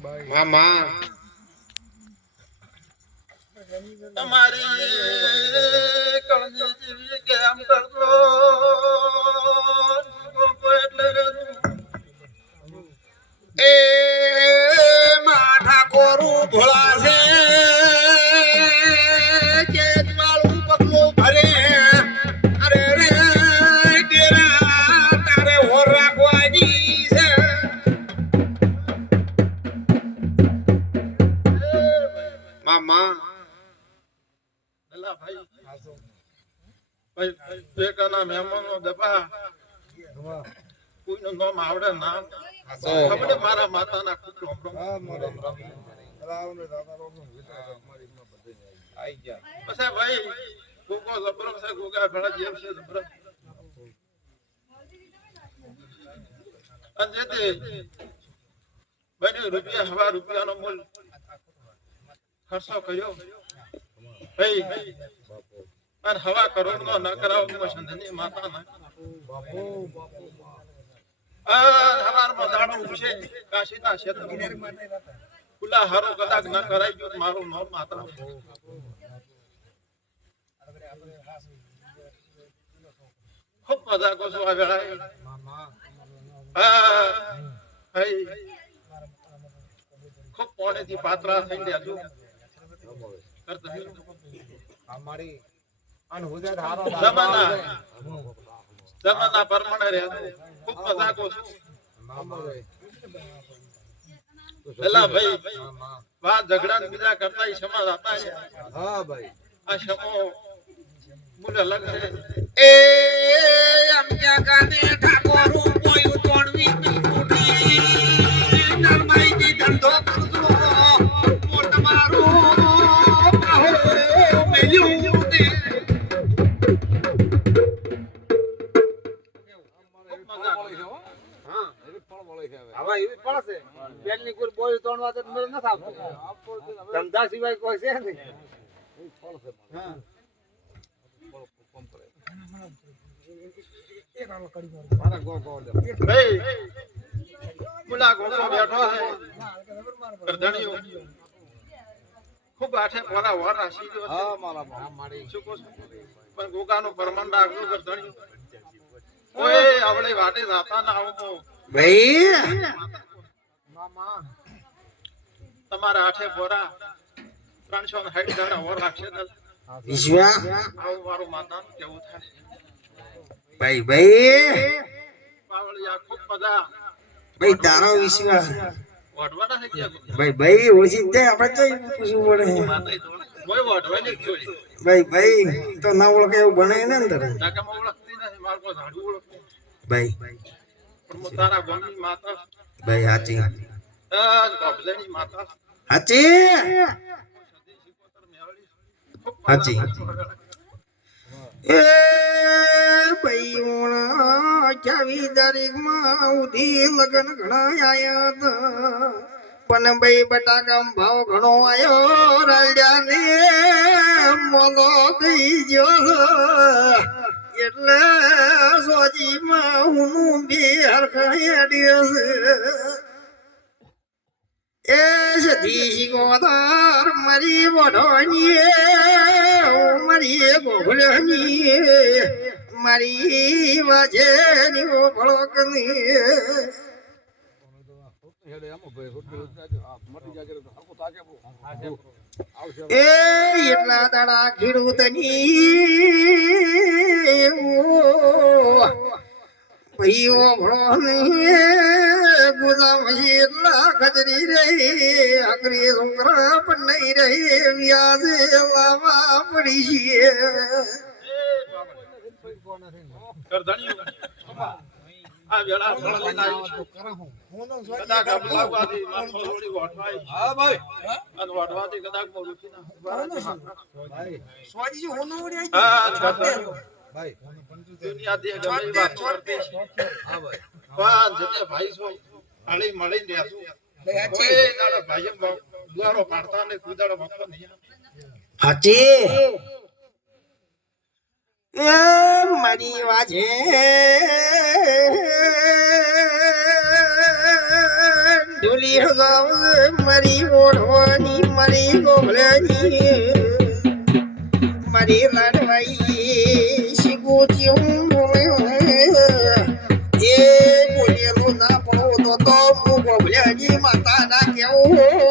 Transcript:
મામા તમારી કળની જીવી કેમ કરતો એટલે એ માઠા કોરું ભોળા છે કે વાળું પગલું ભરે અરે રે ડેરા તારે હોર રાખવાની છે મામા એલા ભાઈ ભાઈ બેકાના મહેમાનો દબા કોઈનું નામ આવડે નામ ખબર મારા માતાના કુટુંબ પછી ભાઈ ગોગો જબરો છે ગોગા ભેળા જેમ છે જબરો અને તે ભાઈ રૂપિયાનો મૂલ ખર્ચો કર્યો ભાઈ અને હવા કરોડ નો ન કરાવો સંધની માતા ના હવારમાં દાડો ઉછે કાશીના ક્ષેત્ર ખુલ્લા હારો કદાચ ન કરાઈ ગયો મારું નામ માતા ખૂબ મજા કો છો આ વેળાએ ખૂબ પોણેથી પાત્રા થઈ ગયા છું અમારી અનહુજર હારો જમાના પરમાણે રહે ખૂબ મજા કો છું એલા ભાઈ વાત ઝઘડા બીજા કરતા સમાજ હતા હા ભાઈ આ સમો મુલે અલગ છે એ આમ ક્યાં ગાને ઠાકોરું કોઈ તોડવી ફૂટી નરમાઈથી ધંધો કરજો મોટ મારું પાહો મેલ્યું દે હવે એવી પડશે પેલની કોઈ બોલ ત્રણ વાત મેળ ન થાવતો ધંધા સિવાય કોઈ છે નહીં ભાઈ મુલા ગોગો બેઠો છે કરધણીઓ ખૂબ આઠે પોરા વર રાશી ગયો છે હા મારા મારી શું કહો છો પણ ગોગાનું પરમાન રાખજો કરધણીઓ ઓય આવડે વાટે જાતા ના આવો ભાઈ મામા તમારા આઠે પોરા 360 જણા વર રાખશે વિશ્વા આવું મારું માતાનું કેવું થાય ભાઈ ભાઈ પાવળિયા ખૂબ મજા ભાઈ તારો વિશ્વા વઢવાના છે કે ભાઈ ભાઈ ઓછી દે આપણે તો પૂછવું પડે કોઈ વઢવાની જોઈ ભાઈ ભાઈ તો ના ઓળખે એવું બને ને અંદર નાકામાં ઓળખતી નથી મારું કોઈ ઝાડુ ઓળખતું ભાઈ પણ તારા ગોમની માતા ભાઈ હાચી ગોબલેની માતા હાચી હાચી એ ભાઈ ઓણા ચાવી તારીખમાં ઉધી લગન ઘણા આયા હતા પણ ભાઈ બટાકા ભાવ ઘણો આયો રાલ્યા ને મોલો થઈ ગયો એટલે સોજીમાં હું બે હરખાડ્યો છે એ સતી ગોદાર મારી વઢોની મારી ગોભળની મારી વાજેની ગોભળકની એ એટલા દાડા ખેડૂતની ભાઈઓ ભણો ગુદામ એટલા ગજરી રહી અકરી છોકરા પણ નહીં રહી વ્યાજે લાવવા પડી છીએ આ વેળા ભળવાના કદાચ અબલાવાથી માથો થોડી વઢવાઈ હા ભાઈ અને વઢવાથી કદાચ મોરુથી ના ભાઈ સ્વાજી હોનો ઓડી હા ભાઈ દુનિયા દે ગમે વાત કરતી હા ભાઈ પણ જતે ભાઈ છો હળી મળીને રહેશું કોઈ નાડા ભાઈ દ્વારો પાડતા ને કુદાડો મતો નહીં હાચી એ મારી વાજે ડોલી હગાવ મારી ઓઢવાની મારી ગોભલાની મારી લાડવાઈ શીગોજી હું એ બોલેલો ના પડો તો હું ગોભલાની માતા ના કેવું